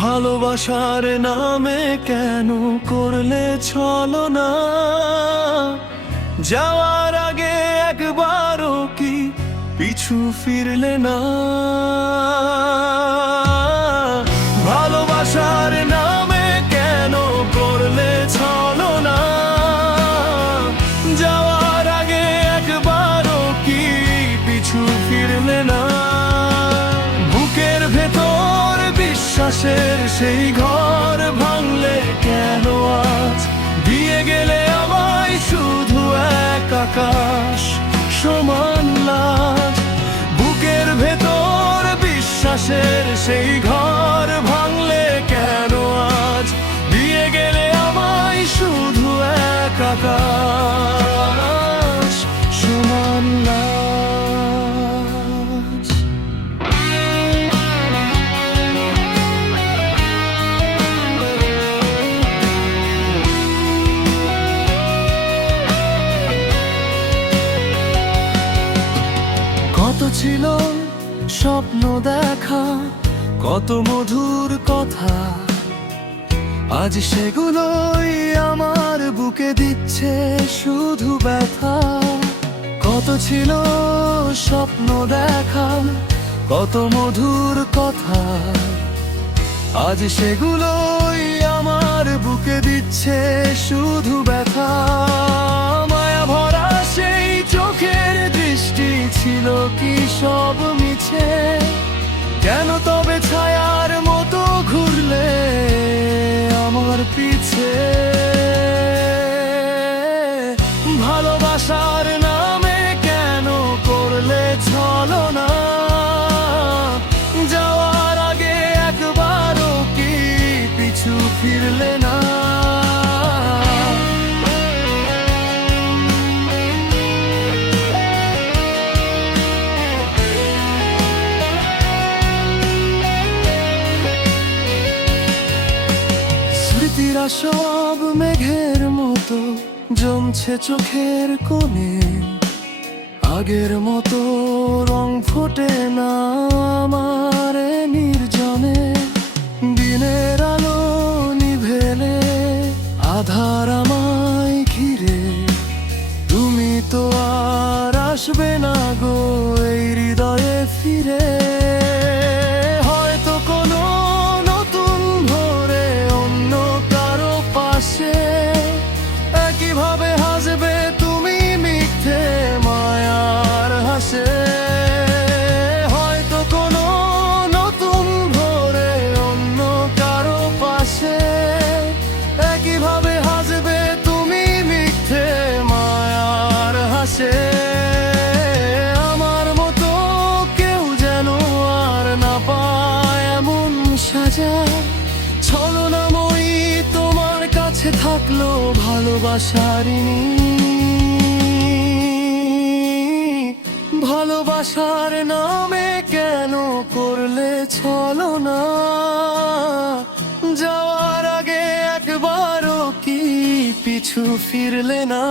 ভালোবাসার নামে কেন করলে ছলনা? যাওয়ার আগে একবারও কি পিছু ফিরলে না? ভালোবাসার নামে কেন করলে ছলনা? যাওয়ার আগে একবারও কি পিছু ফিরলে না? বুকের ভেতর বিশ্বাসের সেই ঘর ভাঙলে কেন আজ দিয়ে গেলে আমায় শুধু এক আকাশ সমান লাজ? বুকের ভেতর বিশ্বাসের সেই ঘর ভাঙলে কেন আজ দিয়ে গেলে আমায় শুধু এক আকাশ সমান লাজ? কত ছিল স্বপ্ন দেখা, কত মধুর কথা, আজ সেগুলোই আমার বুকে দিচ্ছে শুধু ব্যথা। কত ছিল স্বপ্ন দেখা, কত মধুর কথা, আজ সেগুলোই আমার বুকে দিচ্ছে শুধু ব্যথা। মায়া ভরা সেই চোখের দৃষ্টি ছিল কি সব মিছে? কেন তবে ছায়ার মতো ঘুরলে আমার পিছে? ভালোবাসার নামে কেন করলে ছলনা? যাওয়ার আগে একবারও কি পিছু ফিরলে না? স্মৃতিরা সব মেঘের মতো জমছে চোখের কোণে, আগের মতো রং ফোটে না আমার নির্জনে। দিনের আলো নিভেলে আধার আমায় ঘিরে, তুমি তো আর আসবে না গো এই হৃদয়ে ফিরে। হয়তো কোনো নতুন ভোরে অন্য কারো পাশে একইভাবে হাসবে তুমি মিথ্যে মায়ার হাসে। হয়তো কোনো নতুন ভোরে অন্য কারো পাশে একইভাবে হাসবে তুমি মিথ্যে মায়ার হাসে। আমার মতো কেউ যেন আর না পায় এমন সাজা, ছলনাময়ী তোমার কাছে থাকলো ভালোবাসারিনী। ভালোবাসার নামে কেন করলে ছলনা? যাওয়ার আগে একবারও কি পিছু ফিরলে না?